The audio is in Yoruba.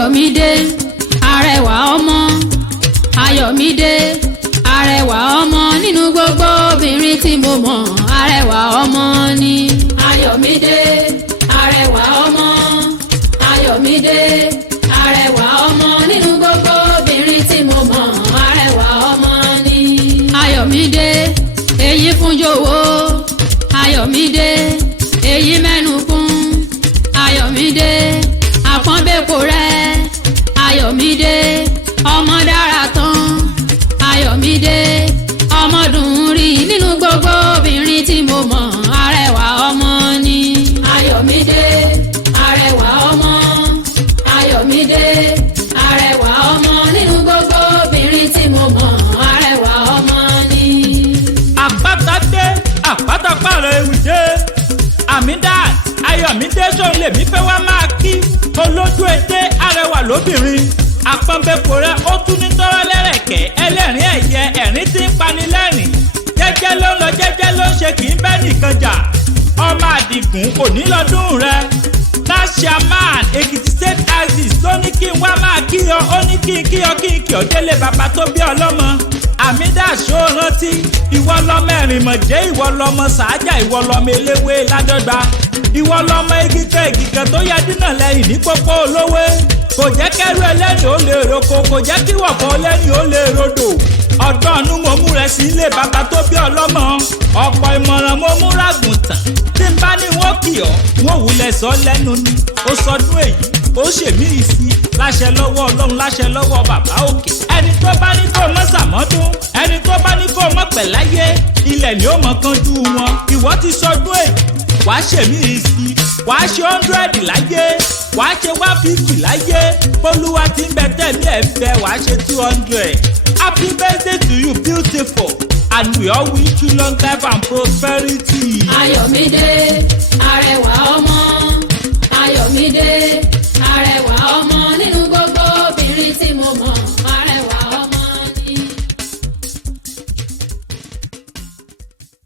Ayọ̀mídé arẹwà ọmọ. Ayọ̀mídé arẹwà ọmọ nínú gbogbo obìnrin tí mo mọ̀. Arẹwà ọmọ ni. Ayọ̀mídé arẹwà ọmọ. Ayọ̀mídé arẹwà ọmọ nínú gbogbo obìnrin tí mo mọ̀. Arẹwà ọmọ ni. Ayọ̀mídé èyí fún jòwó. Ayọ̀mídé èyí mẹ́nu kún. Ayọ̀mídé àpọ́nbẹ́pọ̀ rẹ̀. Ayọ̀mídé ọmọ dára tán. Ayọ̀mídé ọmọ dùn rí nínú gbogbo obìnrin tí mo mọ̀. Arẹwà ọmọ ni. Ayọ̀mídé arẹwà ọmọ. Ayọ̀mídé arẹwà ọmọ nínú gbogbo obìnrin tí mo mọ̀. Arẹwà ọmọ ni. Àpáta dé àpáta pààrọ̀ ewì dé. Àmídá Ayọ̀mídé sóun lèmi fẹ́ wá máa kí. Olójú èdè arẹwà lóbìnrin. Àpọ́nbẹ́pọ̀ rẹ̀ ó tún ní tọ́rọ́ lẹ́rẹ̀kẹ́. Ẹlẹ́rìn ẹ̀yẹ ẹ̀rín tí ń pani lẹ́rìn. Jẹ́jẹ́ ló ń lọ jẹ́jẹ́ ló ń ṣe kì í bẹ́ nìkan jà. Ọmọ Àdìgún òní lọ́dún rẹ̀. Chairman Èkìtì State Axis ló ní kí n wá máa kíyọ. Ó ní kí n kíyọ délé bàbá tó bí ọlọ́mọ. Àmídá ṣó rántí. Ìwọ lọmọ Ẹ̀rìnmọ̀jẹ́, ìwọ lọmọ Sàájà, ìwọ lọmọ Eléwé Ládọ́gba. Ìwọ lọmọ igikẹ́ tó yá dínà lẹ́yìn ní pópó olówé. Kò jẹ́ kẹ́rù ẹlẹ́rìn ó lè roko, kò jẹ́ kí wọ̀fọ̀ ẹlẹ́rìn ó lè rodò. Ọ̀dọ́ọ̀nù mo mú rẹ̀ sí ilé bàbá tó bí ọlọ́mọ. Ọ̀pọ̀ ìmọ̀ràn mo mú ràgùntàn. Tí n bá ní wọ́n kì ọ́, wọ́n wulẹ̀ sọ lẹ́nu ni. Ó sọdún èyí, ó ṣèmí ìsí. Láṣẹ lọ́wọ́ Ọlọ́run, láṣẹ lọ́wọ́ bàbá òkè. Ẹni tó bá ní kó mọ́ sàmọ́dún, ẹni tó bá ní kó mọ́ pẹ̀láyé, ilẹ̀ ni ó mọ̀ kanjú wọn. Ìwọ ti sọdún èyí, wàá ṣèmí ìsí. Wàá ṣe 100 láyé, wàá ṣe 150 láyé. Bólúwa ti ń bẹ tẹ̀lé ẹ̀fẹ́, wàá ṣe 200. Happy birthday to you, beautiful, and we all wish you long life and prosperity. Ayọ̀mídé arẹwà ọmọ. Ayọ̀mídé